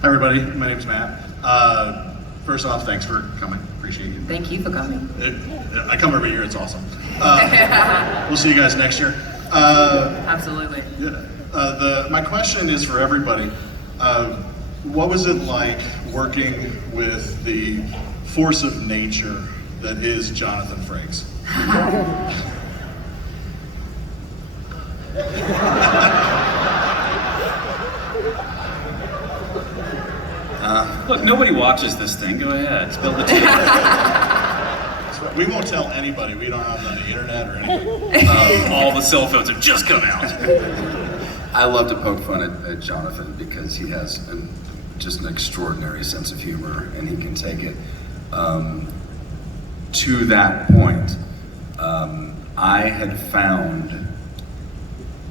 Hi everybody, my name's Matt. First off, thanks for coming, appreciate you. Thank you for coming. I come every year, it's awesome. We'll see you guys next year. Absolutely. Yeah. My question is for everybody. What was it like working with the force of nature that is Jonathan Frakes? Look, nobody watches this thing. Go ahead, spill the tea. We won't tell anybody. We don't have the internet or anything. All the cell phones have just come out. I love to poke fun at Jonathan because he has just an extraordinary sense of humor, and he can take it to that point. I had found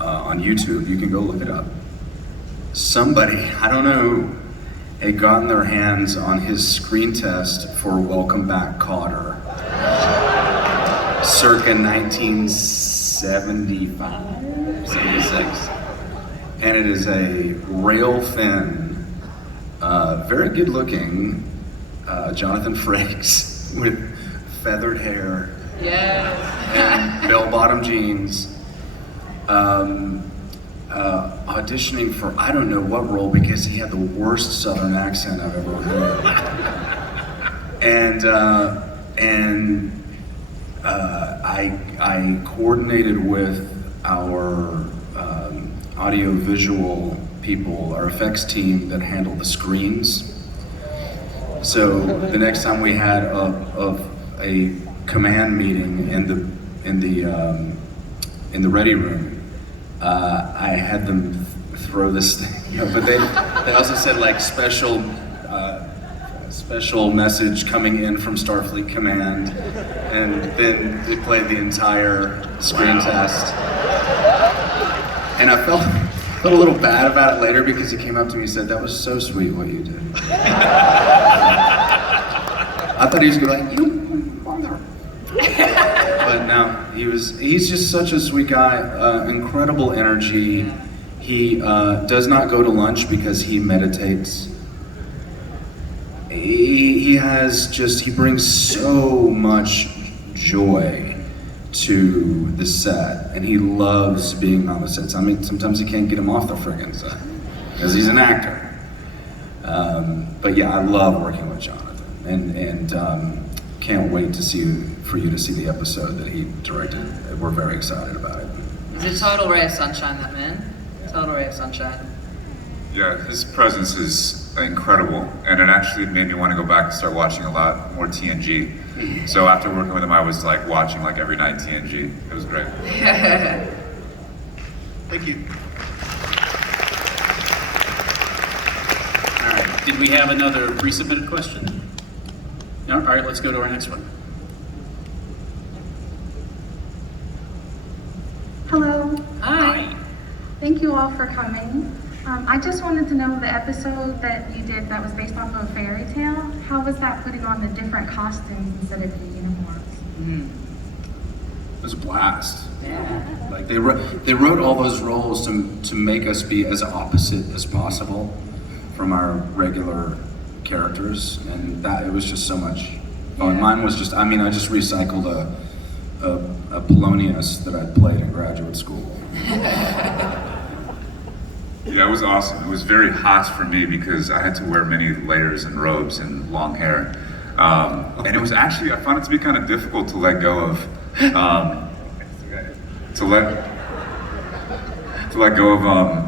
on YouTube, you can go look it up, somebody, I don't know who, had gotten their hands on his screen test for Welcome Back, Kotter, circa 1975, 76. And it is a rail-thin, very good-looking Jonathan Frakes with feathered hair and bell-bottom jeans, auditioning for I don't know what role because he had the worst Southern accent I've ever heard. I coordinated with our audio-visual people, our effects team that handled the screens. So the next time we had a command meeting in the ready room, I had them throw this thing, but they also said like special message coming in from Starfleet Command, and then they played the entire screen test. And I felt a little bad about it later because he came up to me and said, "That was so sweet what you did." I thought he was going to be like, "You mother." But no, he's just such a sweet guy, incredible energy. He does not go to lunch because he meditates. He brings so much joy to the set, and he loves being on the sets. I mean, sometimes you can't get him off the friggin' set because he's an actor. But yeah, I love working with Jonathan, and can't wait for you to see the episode that he directed. We're very excited about it. He's a total ray of sunshine, that man. Total ray of sunshine. Yeah, his presence is incredible, and it actually made me want to go back and start watching a lot more TNG. So after working with him, I was like watching like every night TNG. It was great. Thank you. All right, did we have another pre-submitted question? No? All right, let's go to our next one. Hello. Hi. Thank you all for coming. I just wanted to know the episode that you did that was based off of a fairy tale. How was that putting on the different costumes instead of the uniforms? It was a blast. Yeah. Like they wrote all those roles to make us be as opposite as possible from our regular characters, and that it was just so much fun. Yeah. Mine was just, I just recycled a Polonius that I'd played in graduate school. Yeah, it was awesome. It was very hot for me because I had to wear many layers and robes and long hair. And it was actually, I found it to be kind of difficult to let go of,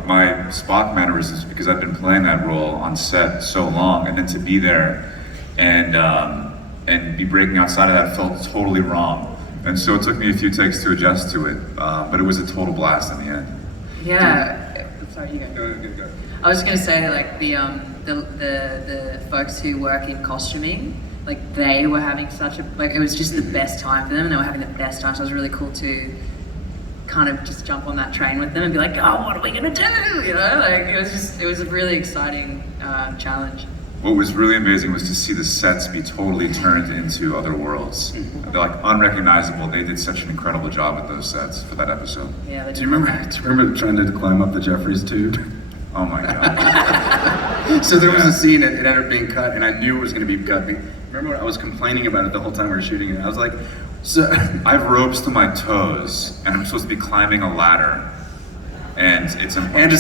my Spock mannerisms because I've been playing that role on set so long, and then to be there and be breaking outside of that felt totally wrong. And so it took me a few takes to adjust to it, but it was a total blast in the end. Yeah. Sorry, you go. Go. I was just gonna say, like the folks who work in costuming, like they were having it was just the best time for them, and they were having the best time. So it was really cool to kind of just jump on that train with them and be like, oh, what are we gonna do? You know, like it was a really exciting challenge. What was really amazing was to see the sets be totally turned into other worlds. They're like unrecognizable. They did such an incredible job with those sets for that episode. Yeah. Do you remember trying to climb up the Jeffries tube? Oh my God. So there was a scene, it ended up being cut, and I knew it was going to be cut. Remember when I was complaining about it the whole time we were shooting it? I was like, so I have ropes to my toes, and I'm supposed to be climbing a ladder. And it's a and a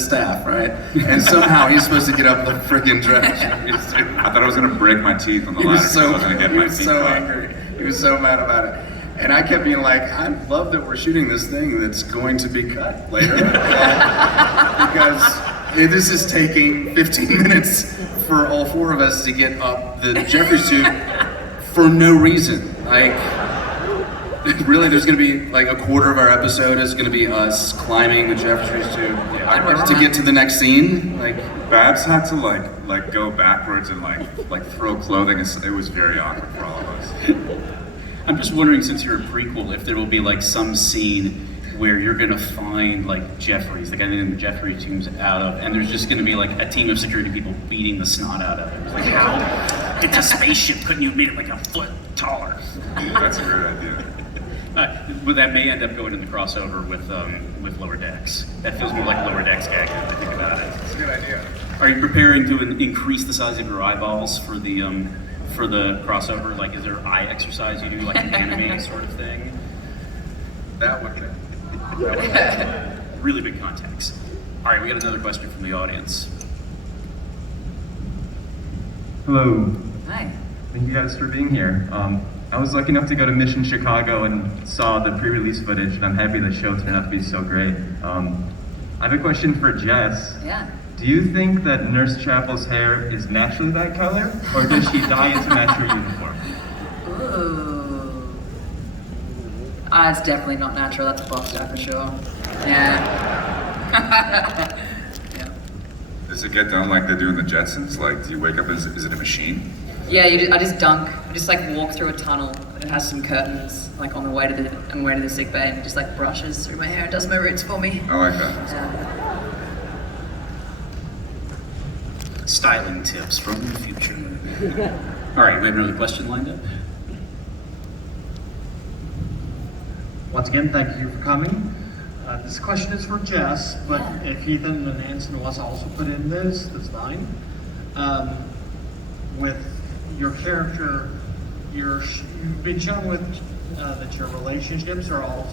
staff, right? And somehow he's supposed to get up the freaking dress. I thought I was gonna break my teeth on the ladder. I was gonna get my feet caught. Angry. He was so mad about it. And I kept being like, I love that we're shooting this thing that's going to be cut later. Because this is taking 15 minutes for all four of us to get up the Jeffrey suit for no reason. Like, really, there's gonna be like a quarter of our episode is gonna be us climbing the Jeffrey suit to get to the next scene. Like, Babs had to like go backwards and like throw clothing. It was very awkward for all of us. I'm just wondering, since you're a prequel, if there will be like some scene where you're gonna find like Jeffries, the guy named Jeffrey team's out of, and there's just gonna be like a team of security people beating the snot out of it. It's like, how? It's a spaceship. Couldn't you have made it like a foot taller? That's a great idea. But that may end up going in the crossover with Lower Decks. That feels more like Lower Decks gag now that I think about it. it's a good idea. Are you preparing to increase the size of your eyeballs for the crossover? Like, is there eye exercise you do, like an anime sort of thing? That would be. Really big context. All right, we got another question from the audience. Hello. Hi. Thank you guys for being here. I was lucky enough to go to Mission Chicago and saw the pre-release footage, and I'm happy the show turned out to be so great. I have a question for Jess. Yeah. Do you think that Nurse Chapel's hair is naturally that color, or does she dye it to match her uniform? Ooh. It's definitely not natural. That's a box out for sure. Yeah. Yeah. Does it get done like they do in the Jetsons? Like, do you wake up? Is it a machine? Yeah, I just dunk. I just like walk through a tunnel. It has some curtains like on the way to the sick bay, and it just like brushes through my hair and does my roots for me. I like that. Yeah. Styling tips from the future. All right, we have another question lined up. Once again, thank you for coming. This question is for Jess, but if Ethan and Anson wants to also put in this, that's fine. With your character, you've been shown with that your relationships are all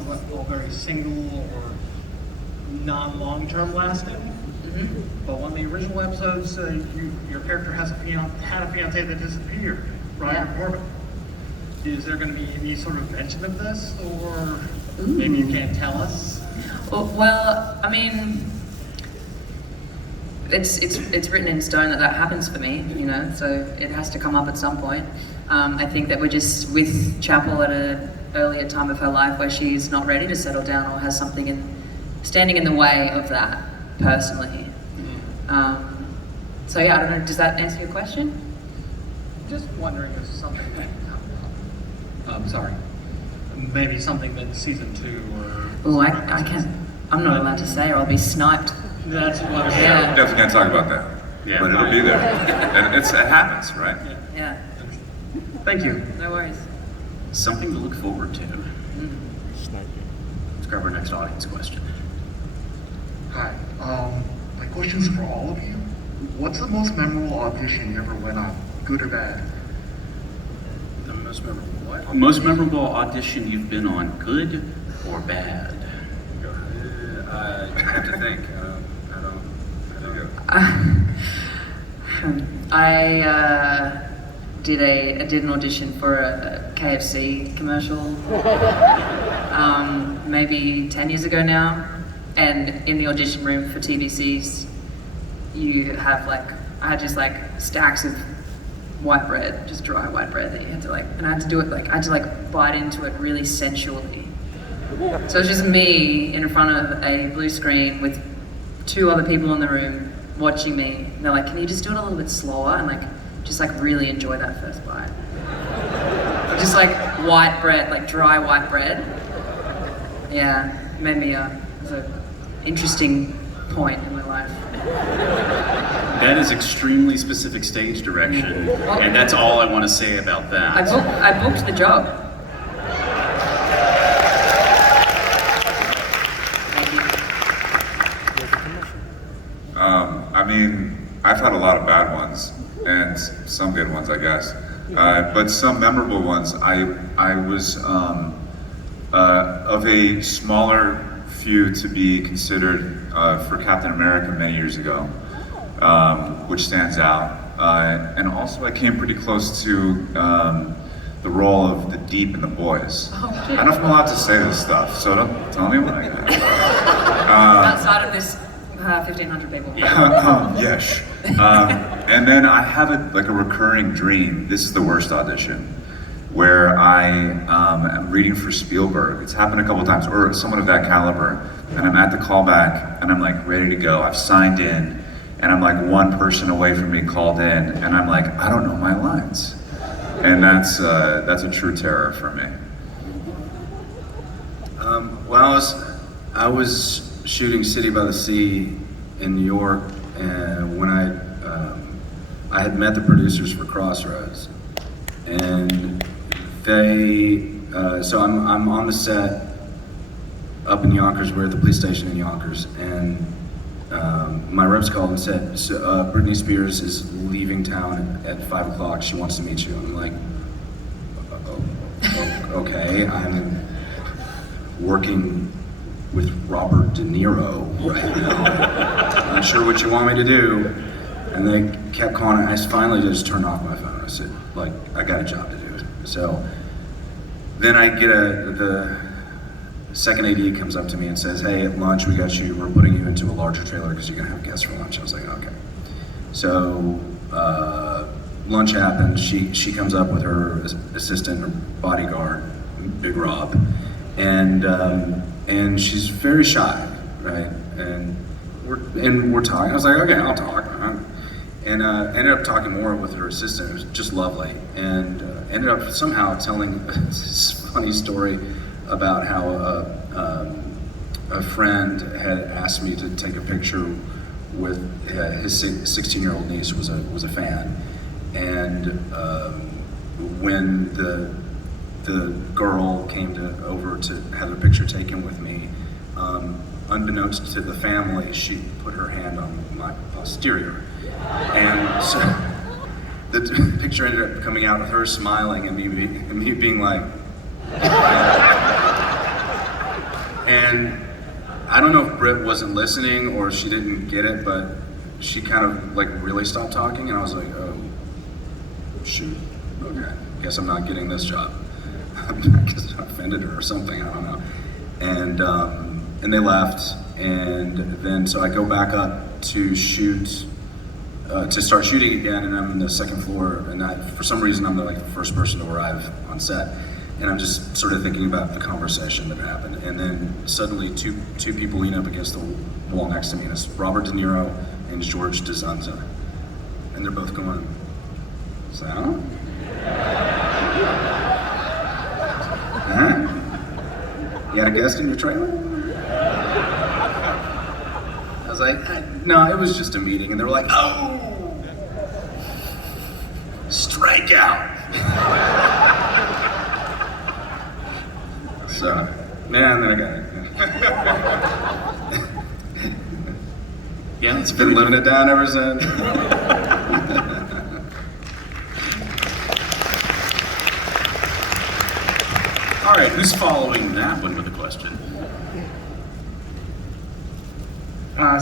very single or non-long-term lasting. Mm-hmm. But one of the original episodes, your character had a fiance that disappeared right before it. Is there going to be any sort of mention of this, or maybe you can't tell us? Well, I mean, it's written in stone that happens for me, you know. So it has to come up at some point. I think that we're just with Chapel at an earlier time of her life where she's not ready to settle down or has something standing in the way of that personally. So yeah, I don't know. Does that answer your question? Just wondering if something maybe something that season 2 or. Oh, I can't. I'm not allowed to say, or I'll be sniped. That's what. Yeah. Definitely can't talk about that. Yeah. But it'll be there. And it happens, right? Yeah. Thank you. No worries. Something to look forward to. Let's grab our next audience question. Hi. My question's for all of you. What's the most memorable audition you ever went on, good or bad? The most memorable what? Most memorable audition you've been on, good or bad? I have to think. I did an audition for a KFC commercial maybe 10 years ago now, and in the audition room for TVCs you have I had just stacks of white bread, just dry white bread that you had to and I had to do it I had to bite into it really sensually. So it's just me in front of a blue screen with 2 other people in the room watching me. And they're like, can you just do it a little bit slower and just really enjoy that first bite? Just white bread, dry white bread. Yeah, it made me, it was an interesting point in my life. That is extremely specific stage direction, and that's all I want to say about that. I booked the job. I mean, I've a lot of bad ones and some good ones, I guess. But some memorable ones. I was of a smaller few to be considered for Captain America many years ago, which stands out. And also, I came pretty close to the role of the Deep in The Boys. I don't know if I'm allowed to say this stuff, so don't tell me what I got. Outside of this 1,500 people. Yes. And then I have a recurring dream. This is the worst audition, where I am reading for Spielberg. It's happened a couple times, or someone of that caliber. And I'm at the callback, and I'm like ready to go. I've signed in, and I'm like one person away from being called in, and I'm like, I don't know my lines. And that's a true terror for me. Well, I was shooting City by the Sea in New York, and when I had met the producers for Crossroads, and so I'm on the set up in Yonkers. We're at the police station in Yonkers, and my reps called and said, Britney Spears is leaving town at 5 o'clock. She wants to meet you. I'm like, okay, I'm working with Robert De Niro right now. Not sure what you want me to do. And they kept calling. I finally just turned off my phone. I said, like, I got a job to do. So then I get the second AD comes up to me and says, hey, at lunch we're putting you into a larger trailer because you're gonna have guests for lunch. I was like, okay. So lunch happened. She comes up with her assistant, her bodyguard, Big Rob, and she's very shy, right? And we're talking. I was like, okay, I'll talk. And ended up talking more with her assistant. It was just lovely, and ended up somehow telling this funny story about how a friend had asked me to take a picture with his 16-year-old niece was a fan, and when the girl came over to have a picture taken with me, unbeknownst to the family, she put her hand on my posterior, and so the picture ended up coming out with her smiling and me being like. And I don't know if Britt wasn't listening or she didn't get it, but she kind of like really stopped talking, and I was like, oh, shoot, okay, guess I'm not getting this job. I guess I offended her or something, I don't know. And they left, and then so I go back up to start shooting again, and I'm on the second floor, and for some reason I'm the first person to arrive on set. And I'm just sort of thinking about the conversation that happened. And then suddenly two people lean up against the wall next to me, and it's Robert De Niro and George DeZanza. And they're both going, so? Huh? You had a guest in your trailer? I was like, no, it was just a meeting. And they were like, oh, strikeout. So, man, then I got it. Yeah, It's been living it down ever since. All right, who's following that one with a question?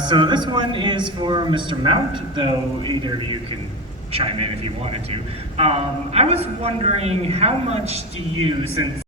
So this one is for Mr. Mount, though either of you can chime in if you wanted to. I was wondering, how much do you, since